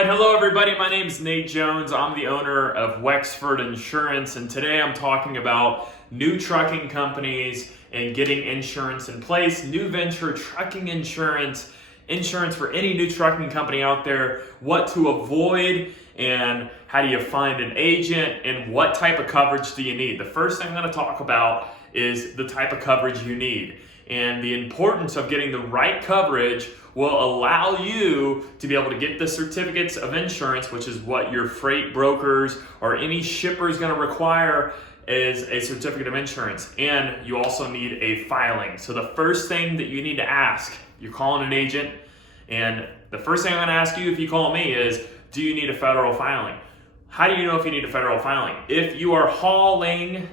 right, hello everybody. My name is Nate Jones. I'm the owner of Wexford Insurance, and today I'm talking about new trucking companies and getting insurance in place, new venture trucking insurance for any new trucking company out there, what to avoid, and how do you find an agent, and what type of coverage do you need. The first thing I'm going to talk about is the type of coverage you need. And the importance of getting the right coverage will allow you to be able to get the certificates of insurance, which is what your freight brokers or any shipper is going to require is a certificate of insurance. And you also need a filing. So the first thing that you need to ask, you're calling an agent, and the first thing I'm going to ask you if you call me is, do you need a federal filing? How do you know if you need a federal filing? If you are hauling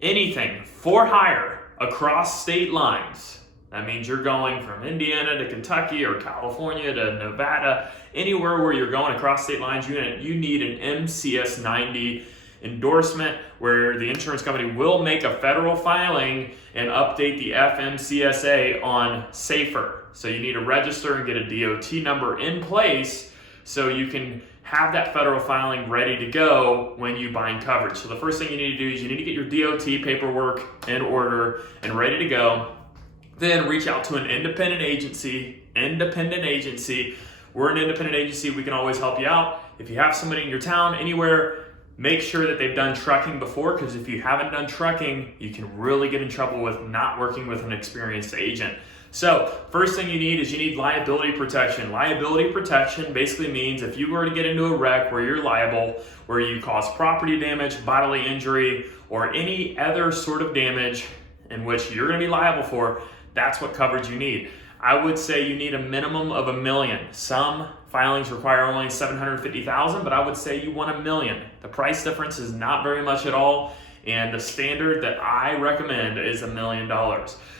anything for hire across state lines, that means you're going from Indiana to Kentucky or California to Nevada, anywhere where you're going across state lines, you need an MCS 90 endorsement where the insurance company will make a federal filing and update the FMCSA on safer. So you need to register and get a DOT number in place so you can have that federal filing ready to go when you bind coverage. So the first thing you need to do is you need to get your DOT paperwork in order and ready to go. Then reach out to an independent agency. We're an independent agency. We can always help you out. If you have somebody in your town, anywhere, make sure that they've done trucking before, because if you haven't done trucking, you can really get in trouble with not working with an experienced agent. So first thing you need is you need liability protection. Liability protection basically means if you were to get into a wreck where you're liable, where you cause property damage, bodily injury, or any other sort of damage in which you're going to be liable for, that's what coverage you need. I would say you need a minimum of $1 million. Some filings require only $750,000, but I would say you want $1 million. The price difference is not very much at all, and the standard that I recommend is $1 million.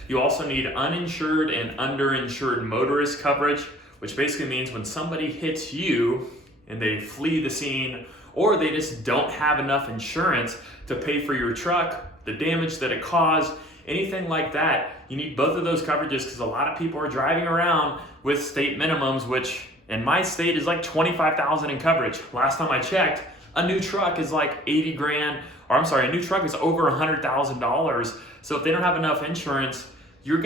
You also need uninsured and underinsured motorist coverage, which basically means when somebody hits you and they flee the scene, or they just don't have enough insurance to pay for your truck, the damage that it caused, anything like that, you need both of those coverages, because a lot of people are driving around with state minimums, which in my state is like $25,000 in coverage. Last time I checked, a new truck is like 80 grand, or I'm sorry, a new truck is over $100,000. So if they don't have enough insurance, your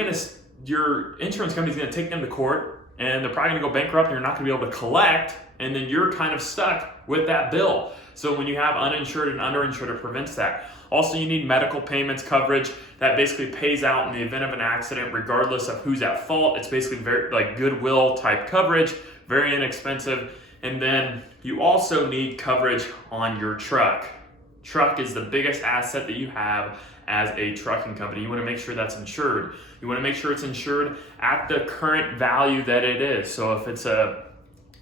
insurance company's gonna take them to court, and they're probably gonna go bankrupt, and you're not gonna be able to collect, and then you're kind of stuck with that bill. So when you have uninsured and underinsured, it prevents that. Also, you need medical payments coverage that basically pays out in the event of an accident regardless of who's at fault. It's basically very like goodwill type coverage, very inexpensive. And then you also need coverage on your truck. Truck is the biggest asset that you have as a trucking company. You want to make sure that's insured. You want to make sure it's insured at the current value that it is. So if it's a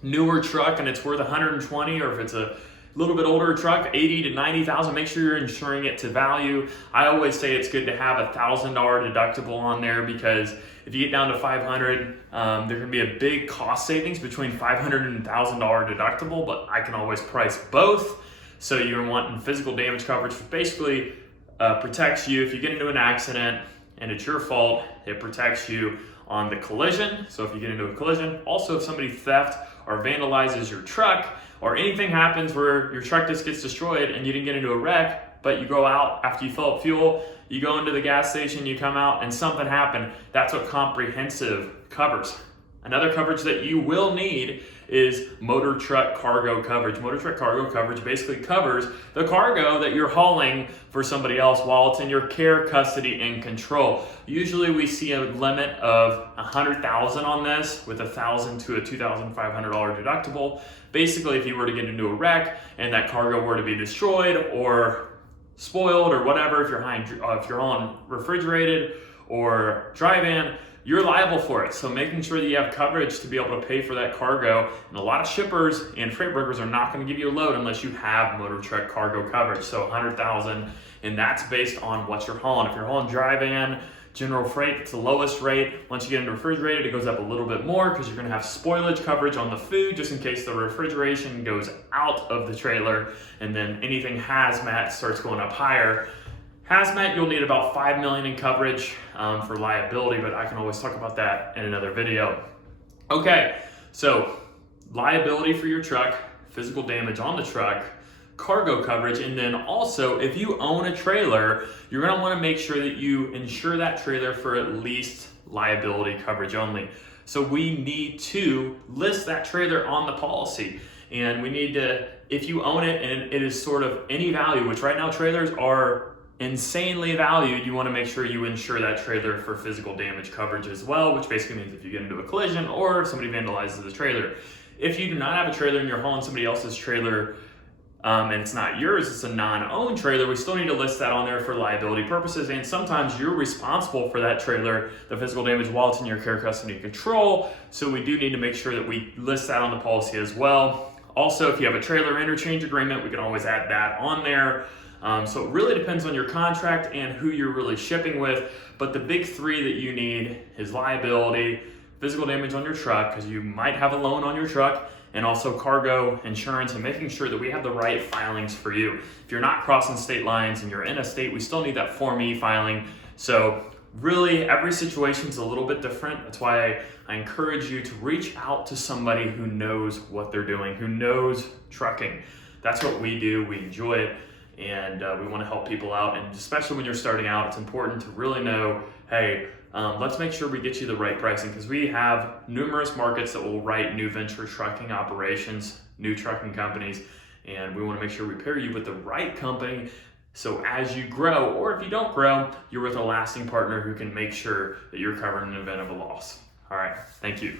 newer truck and it's worth 120, or if it's a little bit older truck, 80 to 90,000, make sure you're insuring it to value. I always say it's good to have a $1,000 deductible on there, because if you get down to 500, there can be a big cost savings between $500 and $1,000 deductible, but I can always price both. So you're wanting physical damage coverage, which basically protects you if you get into an accident and it's your fault. It protects you on the collision. So if you get into a collision, also if somebody theft or vandalizes your truck, or anything happens where your truck just gets destroyed and you didn't get into a wreck, but you go out after you fill up fuel, you go into the gas station, you come out and something happened, that's what comprehensive covers. Another coverage that you will need is motor truck cargo coverage. Motor truck cargo coverage basically covers the cargo that you're hauling for somebody else while it's in your care, custody, and control. Usually we see a limit of $100,000 on this, with $1,000 to a $2,500 deductible. Basically, if you were to get into a wreck and that cargo were to be destroyed or spoiled or whatever, if you're hauling refrigerated or dry van, you're liable for it. So making sure that you have coverage to be able to pay for that cargo. And a lot of shippers and freight brokers are not going to give you a load unless you have motor truck cargo coverage. So $100,000, and that's based on what you're hauling. If you're hauling dry van, general freight, it's the lowest rate. Once you get into refrigerated, it goes up a little bit more, because you're going to have spoilage coverage on the food just in case the refrigeration goes out of the trailer, and then anything hazmat starts going up higher. Hazmat, you'll need about $5 million in coverage for liability, but I can always talk about that in another video. Okay, so liability for your truck, physical damage on the truck, cargo coverage, and then also if you own a trailer, you're going to want to make sure that you insure that trailer for at least liability coverage only. So we need to list that trailer on the policy, and we need to, if you own it and it is sort of any value, which right now trailers are insanely valued, you want to make sure you insure that trailer for physical damage coverage as well, which basically means if you get into a collision or if somebody vandalizes the trailer. If you do not have a trailer and you're hauling somebody else's trailer, and it's not yours, it's a non-owned trailer, we still need to list that on there for liability purposes. And sometimes you're responsible for that trailer, the physical damage, while it's in your care, custody, and control. So we do need to make sure that we list that on the policy as well. Also, if you have a trailer interchange agreement, we can always add that on there. So it really depends on your contract and who you're really shipping with. But the big three that you need is liability, physical damage on your truck, because you might have a loan on your truck, and also cargo insurance, and making sure that we have the right filings for you. If you're not crossing state lines and you're in a state, we still need that Form E filing. So really, every situation is a little bit different. That's why I encourage you to reach out to somebody who knows what they're doing, who knows trucking. That's what we do. We enjoy it, and we want to help people out. And especially when you're starting out, it's important to really know, hey, let's make sure we get you the right pricing, because we have numerous markets that will write new venture trucking operations, new trucking companies, and we want to make sure we pair you with the right company. So as you grow, or if you don't grow, you're with a lasting partner who can make sure that you're covered in the event of a loss. All right, thank you.